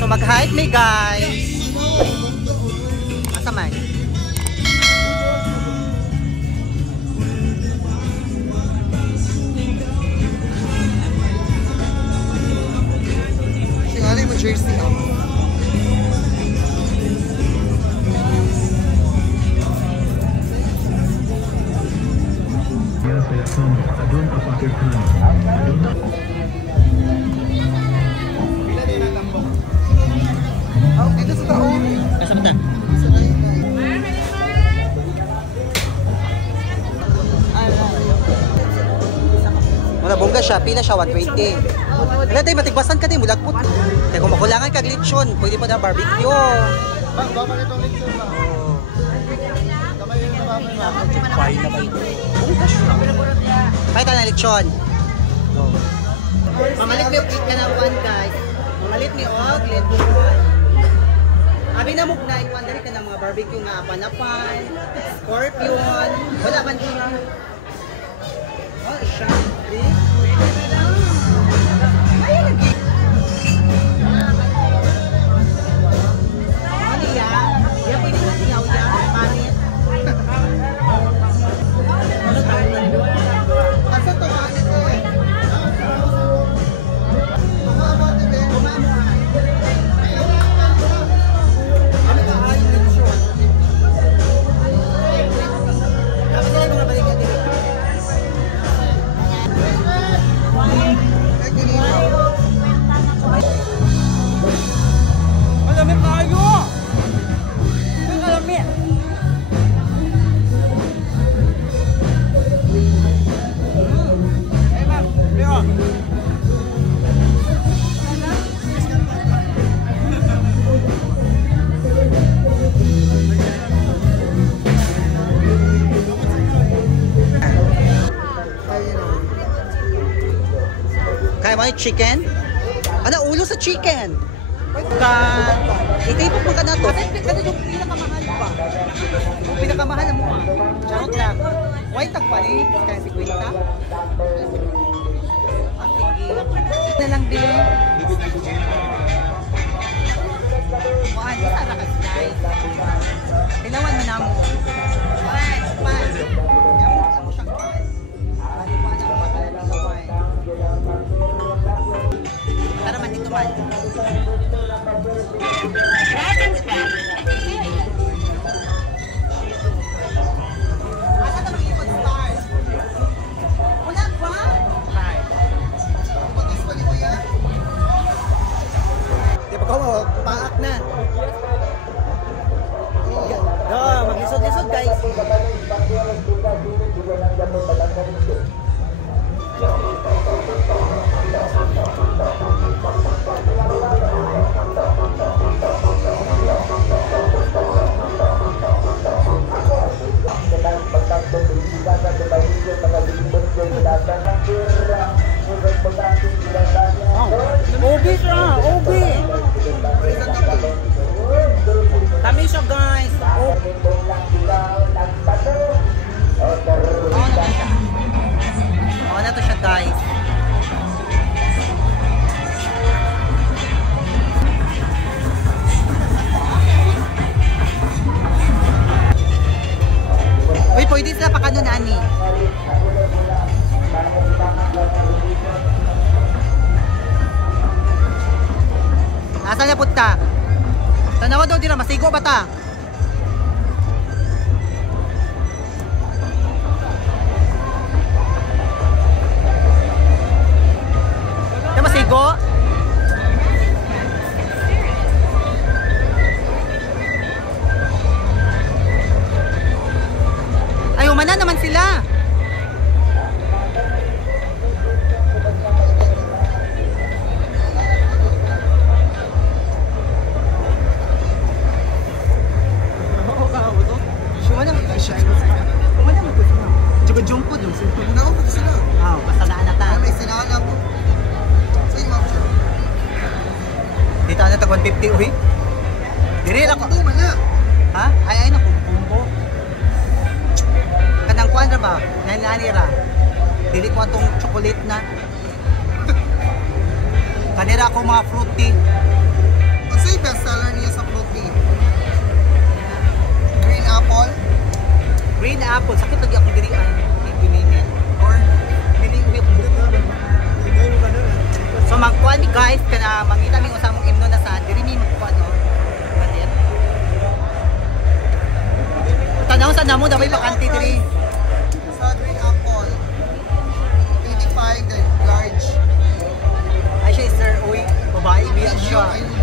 So mag-hike me guys. Asa man? Singali mo jersey ako. Dito sa taon. Asa man ta? Wala bongga siya, pila siya 120. Wala tayo matigbasan ka din, mulagpot. Kaya kung makulangan ka glitchon, pwede pa na barbecue. Baka itong lechon ba? Kamay yun na babay ma. Pay na ba ito? Bongga siya. Pay tayo na lechon. Mamalit mo yung cake ka na one guys. Mamalit mo yung lechon. Abi na mukna, ikuan dali ka ng mga barbecue nga apanapan, scorpion, wala man siya. Oh, siya. Ayun lagi. Ano ya? Ya pwede mo siyaw ya, panit. Ano tayo? Asa to panit ko eh. Kaya mo yung chicken? Ano, ulo sa chicken? Itipok mo ka na to. Kasi yung pinakamahal pa. Yung pinakamahal mo ah. Charot lang. White tag pa rin. Kaya si Quinta. Na lang din. Muan, di sana ka slide. Ilawan mo na mo. Pan. Yan mo siyang pan. Palipan ang makalang sa pan. Para man dito man. Asa ka mag-ipon star? Wala ba? Ipotis pa ni Kuya? Di ba ko, paak na. Mag-lisod-lisod guys. Obi siya, Obi. Kami siya guys. Na to siya guys. Uy, pwede sila pa kanon ani. Asa na punta? Tanawa daw dira, masigo ba ta? Masigo? Ay, umana naman sila. Jumpo dong, simple na ako sila. Ah, pasadaan na ta. May sinala ko. Dito na tag 150 uy. Diri lang ko. Ha? Ay na kumbo. Kanang kuan ra ba? Nani ra. Dili ko atong chocolate na. Kanira ako mga fruity.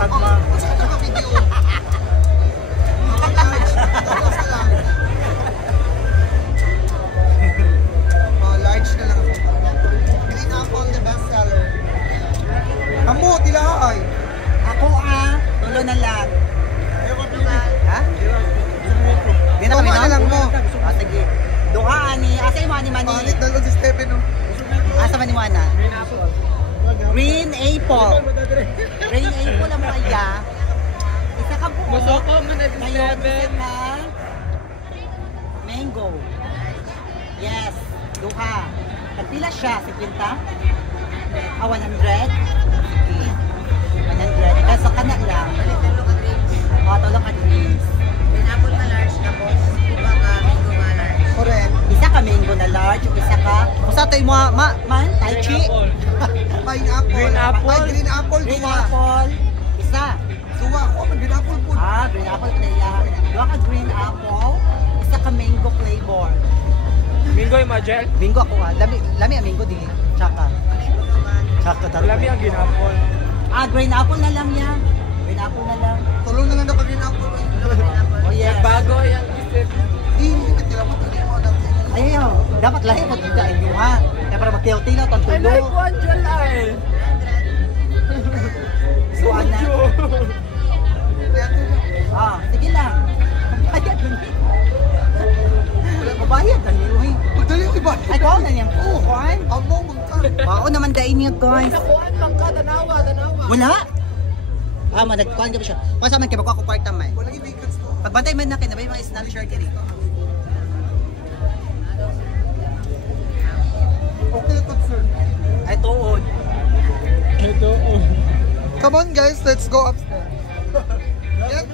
Magma. Saan ka video? Large. Tapos na lang. Large na lang ako. Green apple, the best seller. Amo, tila ay. Ako tulo na lang. Ha? Di na Tama kami na lang mo. Sige. Duha ani. Asa yung mani-mani? Panit dalon si Stephen, no? Asa mani-mana? Green apple. Green apple ang mga isa ka buo. Masoko mo na si Ngayon, Steven. isa ka mango. Yes. Duha. Nagpila siya? 50? 100? Sige. 100. Kasi ka na lang. Tulo ka drinks. Pineapple na large tapos iba ka mango na large. Correct. Isa ka mango na large, isa ka. Usa to'y man, tai chi. Pineapple. Green apple. Ay, green apple. Green Dua. apple. Isa. Dua ako. Green apple po. Green apple na yan. Dua ka green apple. Isa ka mango flavor. Mingo yung Majel. Mango ako Lami ang mango dili. Tsaka. Tsaka taro. Lami ang ginapol. Green apple na lang yan. Green apple na lang. Tulong na lang na green apple. Oh yes. Bago yung isip. Hindi ka tila mo. Hindi mo alam. Ayaw. Dapat lahi mo dito ay ha. Kaya para magtilaw-tilaw tang I tulo. like one July. So ana. Sige lang. Bayad na ni. Mabayad na ni. Uy. Magdali yung iba. Ay, ko na niyang kuhan. Amo, magtan. Bao naman dain niya, guys. Nakuhaan lang ka, tanawa. Wala. Managkuhan ka ba siya? Kung saan man kayo, ako kwarta may. Walang ibigats to. Pagbantay man na kayo, nabay mga snapshot diri. Okay na to, sir. Ay, tuod. Ito, oh. Come on, guys. Let's go upstairs. Get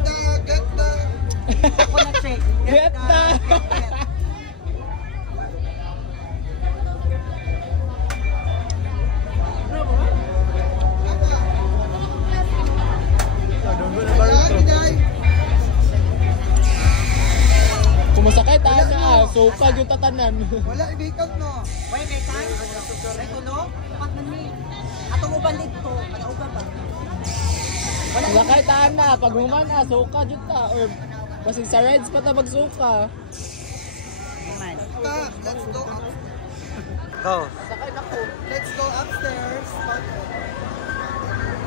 the. Ako na check. Get na. Kumasakay tayo na sukag yung tatanan. Wala ibigat, no? Wait, may time? May tulo? Pat man ni. Atong uban dito. Kada uban ba? Wala. Sakay tayo na, pag human suka dyan ta. Or basig sa rides pa ta magsuka. Naman. Let's go upstairs. Go. Sakay na ko. Let's go upstairs.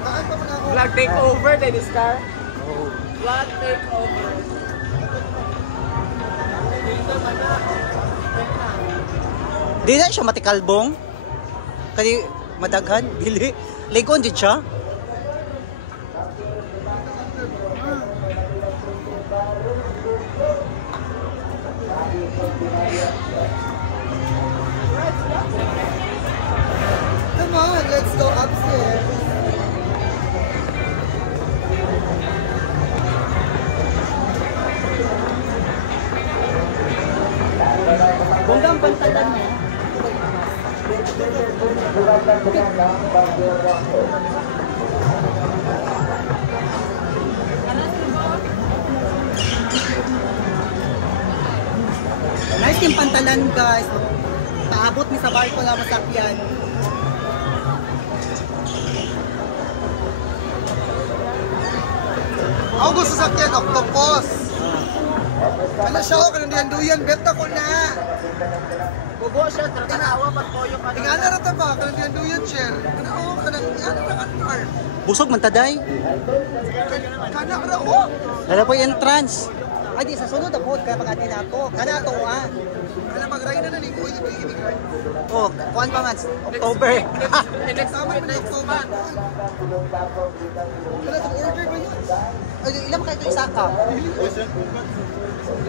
Kaan pa muna ako. Vlog takeover, Dennis Car. Oh. Vlog takeover. Di na siya matikalbong. Kani madaghan, dili. Ligon din siya. Come on, let's go upstairs. Bonggang pantalan niya. Nice yung pantalan, guys. Paabot mi sa barko na masakyan. Ako gusto sakyan, octopus. Ano siya ako, kanang duyan, beta ko na. Bubo siya, tanawa pag koyo ka. Tingala na ta ba, kanang duyan, share. Kanang antar. Busog man taday. Kanang ra, oh. Dala po yung entrance. Ay, di sa sunod ako, kaya pag atin ako. Kana to, Kanang mag-ride na ni Kuya, ibig ride. Oh, kuhan pa man. October. Next Tama na yung October. Kanang order ba yun? Ay, ilan kayo ito isa ka?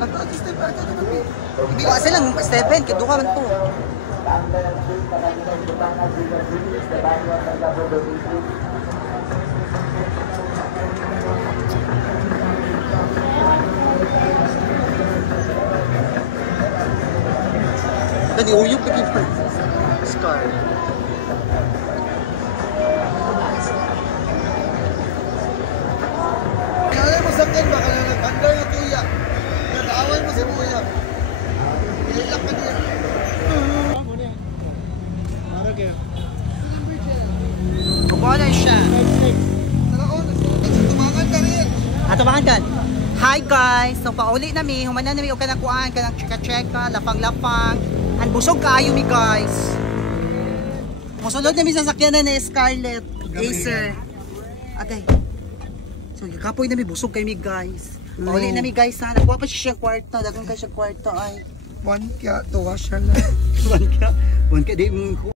Ano, step ba ito naman? Ibig silang Stephen, kaya duha man to. Tadi uyuk ke kita. Scar. Kaya mo sakyan ba, kanang nag-under na Kuya. Nag-aawal mo si Kuya. Ililak ka niya. Kuha na siya. Tara, oh, let's go. tumahan ka. Hi guys! So pauli na mi, humanan na mi o kanang kuan, kanang chika-chika, lapang-lapang. Ang busog kaayo mi guys. Musulod na mi sa sakyanan ni Scarlett Acer. Okay. So kapoy na mi, busog kay mi guys. Pauli na mi guys ha. Nakuha pa siya siyang kwarto. Dagang ka siyang kwarto ay. One kaya to wash her lang. One ka di mo